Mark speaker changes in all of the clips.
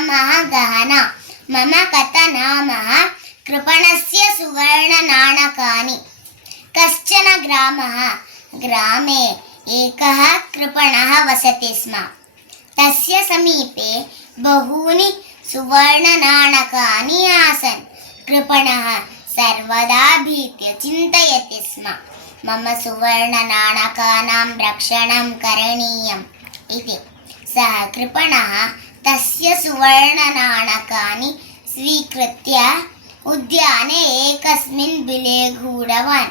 Speaker 1: नामः गहना मम कथनामः कृपणस्य सुवर्णनाणकानि कश्चन ग्रामः ग्रामे एकः कृपणः वसति स्म तस्य समीपे बहूनि सुवर्णनाणकानि आसन् कृपणः सर्वदा भीत्य चिन्तयति स्म मम सुवर्णनाणकानां रक्षणं करणीयम् इति सः कृपणः तस्य सुवर्णनाणकानि स्वीकृत्य उद्याने एकस्मिन् बिले गूढवान्।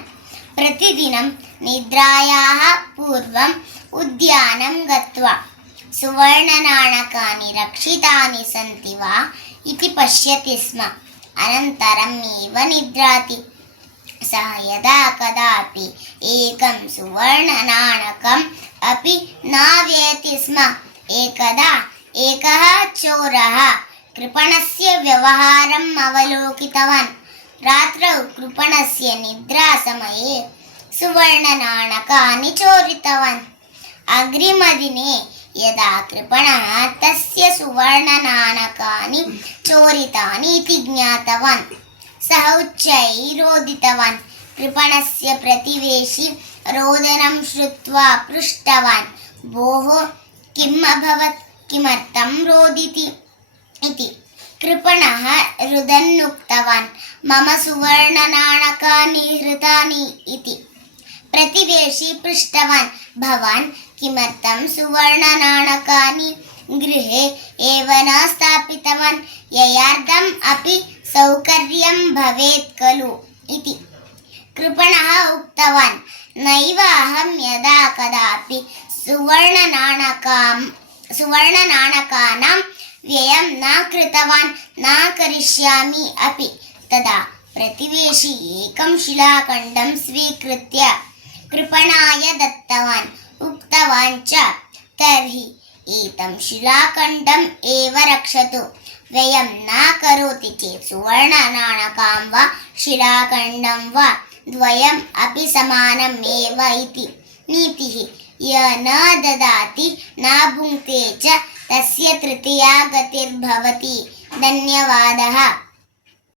Speaker 1: प्रतिदिनं निद्रायाः पूर्वम् उद्यानं गत्वा सुवर्णनाणकानि रक्षितानि सन्ति वा इति पश्यति स्म। अनन्तरम् एव निद्राति। सः यदा कदापि एकं सुवर्णनाणकम् अपि नाव्ययति स्म। एकदा एकः चोरः कृपणस्य व्यवहारम् अवलोकितवान् रात्रौ कृपणस्य निद्रासमये सुवर्णनाणकानि चोरितवान् अग्रिमदिने यदा कृपणः तस्य सुवर्णनाणकानि चोरितानि इति ज्ञातवान् सः उच्चैः रोदितवान् कृपणस्य प्रतिवेशी रोदनं श्रुत्वा पृष्टवान् भोः किम् अभवत् किमर्थं रोदिति इति कृपणः रुदन्नुक्तवान् मम सुवर्णनाणकानि हृतानि इति प्रतिवेशी पृष्टवान् भवान् किमर्थं सुवर्णनाणकानि गृहे एव न स्थापितवान् ययार्धम् अपि सौकर्यं भवेत् खलु इति कृपणः उक्तवान् नैव अहं यदा कदापि సువర్ణ నాణకాం వ్యయం నా కృతవాన్ నా కరిష్యామి అపి తదా ప్రతివేశి ఏకం శిలాఖండం స్వీకృత్య కృపణాయ దత్తవాన్ ఉక్తవాన్ చ తర్హి ఏతం శిలాఖండం ఏవ రక్షతు వ్యయం నా కరోతి చేత్ సువర్ణ నాణకాం వా శిలాఖండం వా ద్వయం అపి సమానం ఏవ ఇతి నీతి य न ददाति न भुङ्क्ते च तस्य तृतीया गतिर्भवति। धन्यवादः।